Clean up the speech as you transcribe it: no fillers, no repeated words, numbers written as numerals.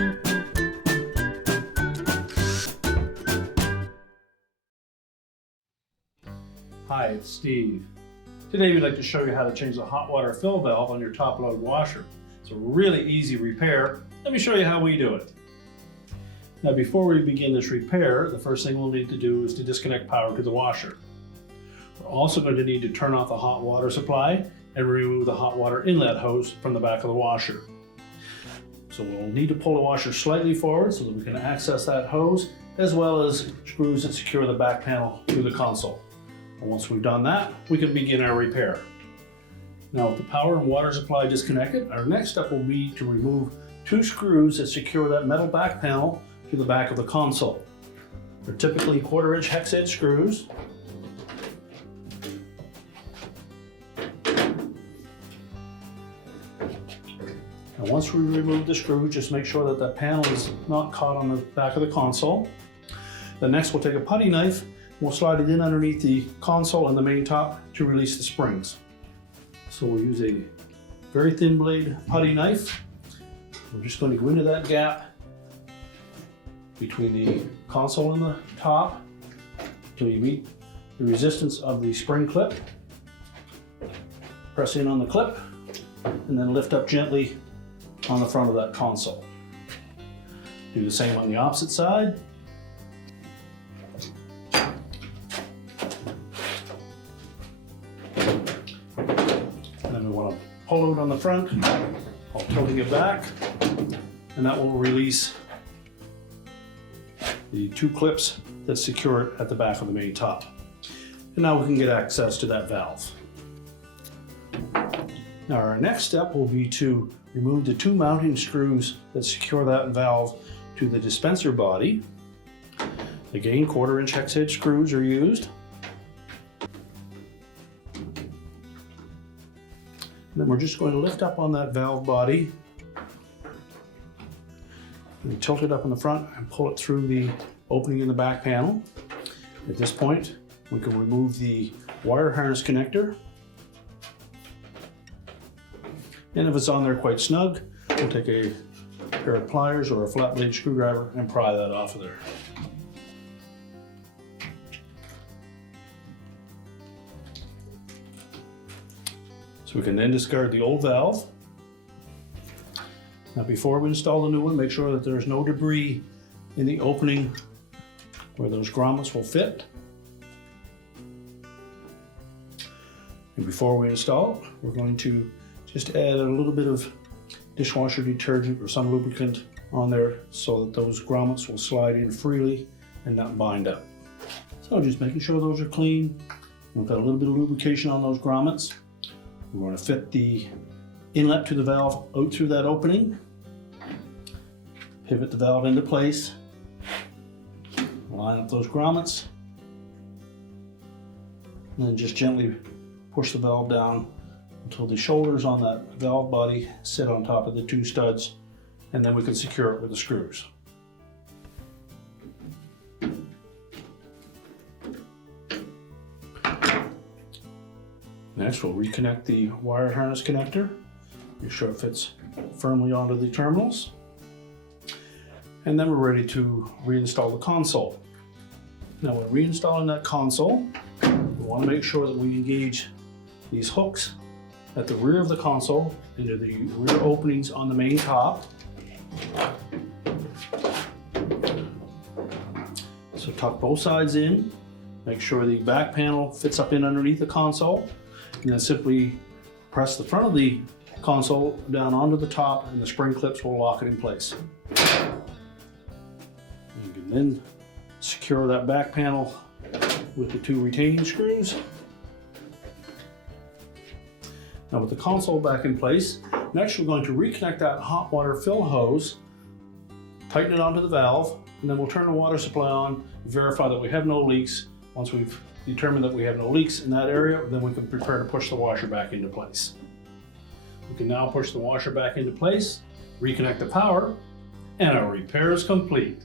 Hi, it's Steve. Today we'd like to show you how to change the hot water fill valve on your top load washer. It's a really easy repair. Let me show you how we do it. Now before we begin this repair, the first thing we'll need to do is to disconnect power to the washer. We're also going to need to turn off the hot water supply and remove the hot water inlet hose from the back of the washer. So we'll need to pull the washer slightly forward so that we can access that hose, as well as screws that secure the back panel to the console. And once we've done that, we can begin our repair. Now with the power and water supply disconnected, our next step will be to remove two screws that secure that metal back panel to the back of the console. They're typically 1/4-inch hex head screws. And once we remove the screw, just make sure that the panel is not caught on the back of the console. Then next we'll take a putty knife. We'll slide it in underneath the console and the main top to release the springs. So we'll use a very thin blade putty knife. We're just going to go into that gap between the console and the top until you meet the resistance of the spring clip. Press in on the clip and then lift up gently on the front of that console. Do the same on the opposite side. Pull out on the front while tilting it back, and that will release the two clips that secure it at the back of the main top. And now we can get access to that valve. Now our next step will be to remove the two mounting screws that secure that valve to the dispenser body. Again, 1/4-inch hex head screws are used. Then we're just going to lift up on that valve body and tilt it up in the front and pull it through the opening in the back panel. At this point, we can remove the wire harness connector. And if it's on there quite snug, we'll take a pair of pliers or a flat blade screwdriver and pry that off of there. So we can then discard the old valve. Now before we install the new one, make sure that there's no debris in the opening where those grommets will fit. And before we install, we're going to just add a little bit of dishwasher detergent or some lubricant on there so that those grommets will slide in freely and not bind up. So just making sure those are clean. We've got a little bit of lubrication on those grommets. We're going to fit the inlet to the valve out through that opening, pivot the valve into place, line up those grommets, and then just gently push the valve down until the shoulders on that valve body sit on top of the two studs, and then we can secure it with the screws. Next, we'll reconnect the wire harness connector. Make sure it fits firmly onto the terminals. And then we're ready to reinstall the console. Now when reinstalling that console, we want to make sure that we engage these hooks at the rear of the console into the rear openings on the main top. So tuck both sides in, make sure the back panel fits up in underneath the console, and then simply press the front of the console down onto the top and the spring clips will lock it in place. You can then secure that back panel with the two retaining screws. Now with the console back in place, next we're going to reconnect that hot water fill hose, tighten it onto the valve, and then we'll turn the water supply on, verify that we have no leaks. Once we've determined that we have no leaks in that area, then we can prepare to push the washer back into place. We can now push the washer back into place, reconnect the power, and our repair is complete.